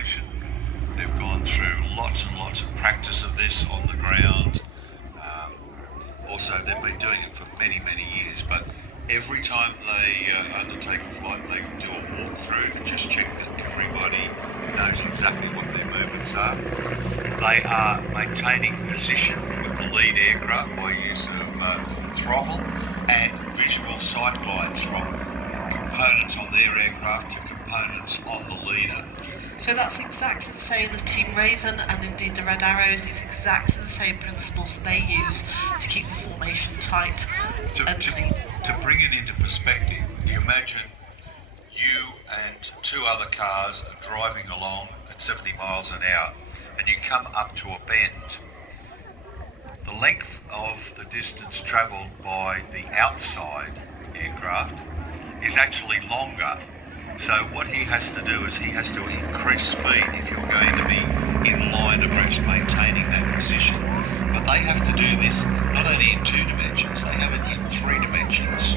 formation. They've gone through lots and lots of practice of this on the ground. Also, they've been doing it for many, many years, but every time they undertake a flight, they do a walkthrough to just check that everybody knows exactly what their movements are. They are maintaining position with the lead aircraft by use of throttle and visual sight lines from components on their aircraft to components on the leader. So that's exactly the same as Team Raven and indeed the Red Arrows. It's exactly the same principles that they use to keep the formation tight and clean. To bring it into perspective, you imagine you and two other cars are driving along at 70 miles an hour and you come up to a bend. The length of the distance travelled by the outside aircraft is actually longer. So what he has to do is he has to increase speed if you're going to be in line abreast, maintaining that position. But they have to do this not only in 2 dimensions, they have it in 3 dimensions.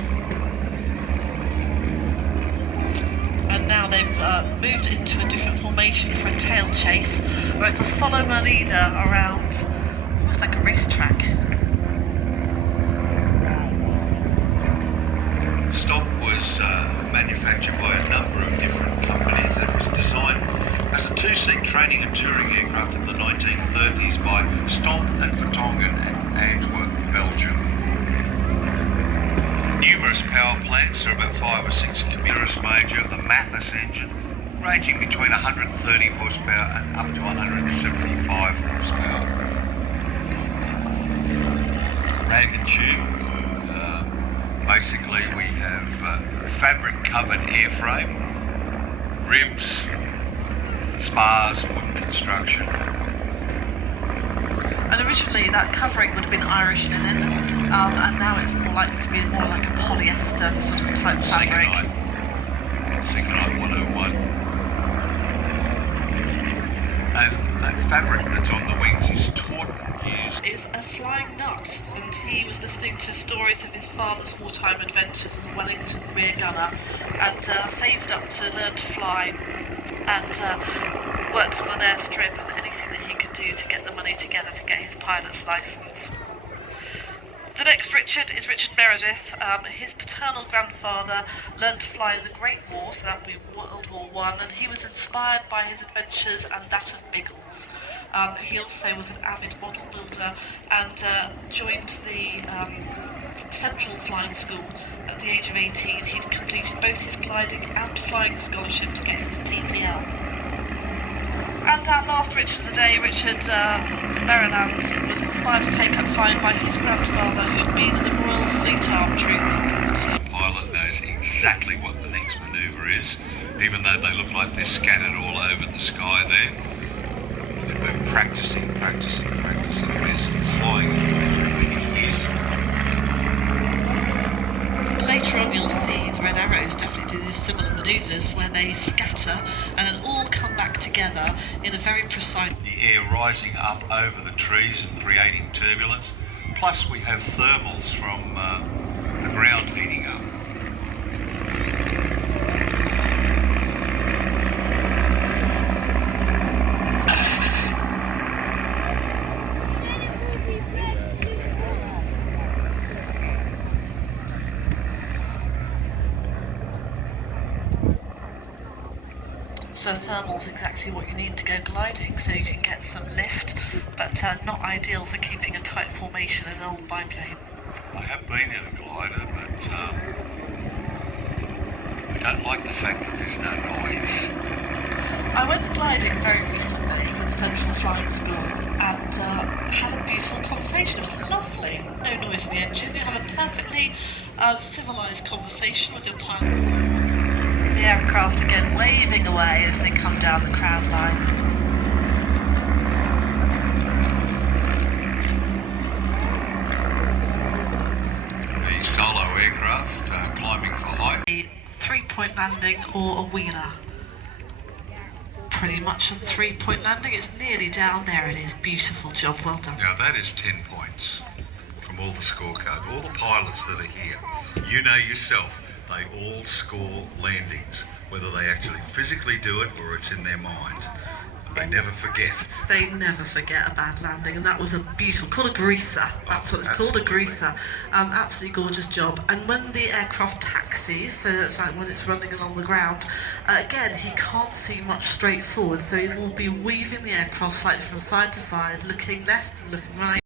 And now they've moved into a different formation for a tail chase, where it'll follow my leader around almost like a racetrack. Stomp was manufactured by a number of different companies. It was designed as a 2-seat training and touring aircraft in the 1930s by Stomp and Vertonghen in Antwerp, Belgium. Numerous power plants, there are about 5 or 6 Computerist Major, the Mathis engine, ranging between 130 horsepower and up to 175 horsepower. Rag and tube. Basically, we have fabric-covered airframe, ribs, spars, wooden construction. And originally that covering would have been Irish linen, and now it's more likely to be more like a polyester sort of type fabric. Synchronite 101. And that fabric that's on the wings is tauten. Is a flying nut, and he was listening to stories of his father's wartime adventures as a Wellington rear gunner, and saved up to learn to fly, and worked on an airstrip and anything that he could do to get the money together to get his pilot's licence. The next Richard is Richard Meredith. His paternal grandfather learned to fly in the Great War, so that would be World War I, and he was inspired by his adventures and that of Biggles. He also was an avid model builder and joined the Central Flying School at the age of 18. He'd completed both his gliding and flying scholarship to get his PPL. And that last Richard of the day, Richard Maryland, was inspired to take up flying by his grandfather, who'd been in the Royal Fleet Archery. The pilot knows exactly what the next manoeuvre is, even though they look like they're scattered all over the sky there. They've been practicing this flying for many years. Later on you'll see the Red Arrows definitely do these similar manoeuvres where they scatter and then all come back together in a very precise... The air rising up over the trees and creating turbulence. Plus we have thermals from the ground heating up. So thermal is exactly what you need to go gliding, so you can get some lift, but not ideal for keeping a tight formation in an old biplane. I have been in a glider, but I don't like the fact that there's no noise. I went gliding very recently with Central Flying School and had a beautiful conversation. It was lovely. No noise in the engine. You have a perfectly civilised conversation with your pilot. The aircraft again waving away as they come down the crowd line. The solo aircraft climbing for height. A 3-point landing or a wheeler. Pretty much a 3-point landing. It's nearly down. There it is. Beautiful job. Well done. Now that is 10 points from all the scorecard. All the pilots that are here. You know yourself. They all score landings. whether they actually physically do it or it's in their mind. They never forget. They never forget a bad landing, and that was a beautiful, called a greaser. That's what it's called, a greaser. Absolutely gorgeous job. And when the aircraft taxis, so that's like when it's running along the ground, again, he can't see much straight forward, so he will be weaving the aircraft slightly from side to side, looking left and looking right.